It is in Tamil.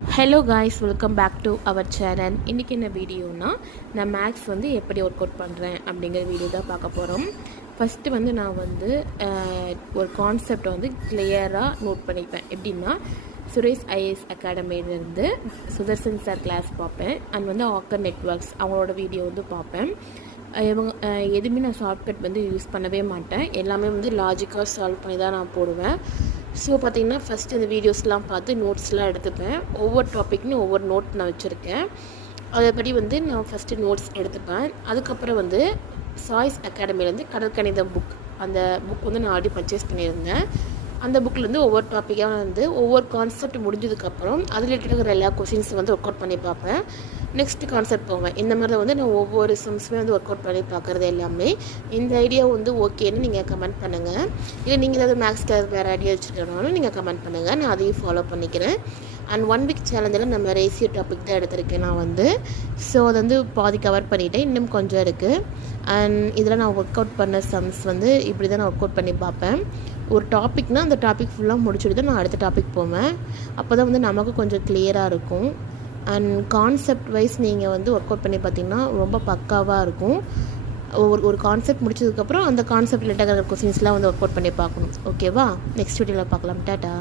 Hello guys, welcome back to our channel. இன்றைக்கி என்ன வீடியோனா, நான் மேக்ஸ் வந்து எப்படி ஒர்க் அவுட் பண்ணுறேன் அப்படிங்கிற வீடியோ தான் பார்க்க போகிறோம். ஃபஸ்ட்டு வந்து நான் வந்து ஒரு கான்செப்டை வந்து கிளியராக நோட் பண்ணிப்பேன். எப்படின்னா, சுரேஷ் ஐஏஎஸ் அகாடமியிலேருந்து சுதர்சன் சார் கிளாஸ் பார்ப்பேன். அண்ட் வந்து ஆக்கர் நெட்ஒர்க்ஸ் அவங்களோட வீடியோ வந்து பார்ப்பேன். இவங்க எதுவுமே நான் ஷார்ட்கட் வந்து யூஸ் பண்ணவே மாட்டேன். எல்லாமே வந்து லாஜிக்காக சால்வ் பண்ணி தான் நான் போடுவேன். ஸோ பார்த்திங்கன்னா, ஃபஸ்ட்டு இந்த வீடியோஸ்லாம் பார்த்து நோட்ஸ்லாம் எடுத்துப்பேன். ஒவ்வொரு டாப்பிக்னு ஒவ்வொரு நோட் நான் வச்சுருக்கேன். அதேபடி வந்து நான் ஃபஸ்ட்டு நோட்ஸ் எடுத்துப்பேன். அதுக்கப்புறம் வந்து சாய்ஸ் அகாடமிலேருந்து கடற்கணிதம் புக், அந்த புக் வந்து நான் ஆல்ரெடி பர்ச்சேஸ் பண்ணியிருந்தேன். அந்த புக்கிலேருந்து ஒவ்வொரு டாப்பிக்காக வந்து ஒவ்வொரு கான்செப்ட் முடிஞ்சதுக்கப்புறம் அது ரிலேட்டடாக இருக்கிற எல்லா கொஷின்ஸ் வந்து ஒர்க் அவுட் பண்ணி பார்ப்பேன். நெக்ஸ்ட்டு கான்செப்ட் போவேன். இந்த மாதிரி தான் வந்து நான் ஒவ்வொரு சம்ஸுமே வந்து ஒர்க் அவுட் பண்ணி பார்க்குறது எல்லாமே. இந்த ஐடியா வந்து ஓகேன்னு நீங்கள் கமெண்ட் பண்ணுங்கள். இல்லை நீங்கள் ஏதாவது மேக்ஸ்க்கு வேறு ஐடியா வச்சுருக்கனாலும் நீங்கள் கமெண்ட் பண்ணுங்கள். நான் அதையும் ஃபாலோ பண்ணிக்கிறேன். அண்ட் 1 வீக் சேலஞ்சில் நம்ம ரேசியோ டாபிக் தான் எடுத்திருக்கேன் நான் வந்து. ஸோ அதை வந்து பாதி கவர் பண்ணிவிட்டேன். இன்னும் கொஞ்சம் இருக்குது. அண்ட் இதில் நான் ஒர்க் அவுட் பண்ண சம்ஸ் வந்து இப்படி தான் நான் ஒர்க் அவுட் பண்ணி பார்ப்பேன். ஒரு டாபிக்னால் அந்த டாபிக் ஃபுல்லாக முடிச்சுட்டு தான் நான் அடுத்த டாபிக் போவேன். அப்போ தான் வந்து நமக்கு கொஞ்சம் கிளியராக இருக்கும். அண்ட் கான்செப்ட் வைஸ் நீங்கள் வந்து ஒர்க் அவுட் பண்ணி பார்த்திங்கன்னா ரொம்ப பக்காவாக இருக்கும். ஒரு கான்செப்ட் முடிச்சதுக்கப்புறம் அந்த கான்செப்ட் ரிலேட்டடாக இருக்கிற கொஸ்டின்ஸ்லாம் வந்து ஒர்க் அவுட் பண்ணி பார்க்கணும். ஓகேவா? நெக்ஸ்ட் வீடியோவில் பார்க்கலாம். டாட்டா.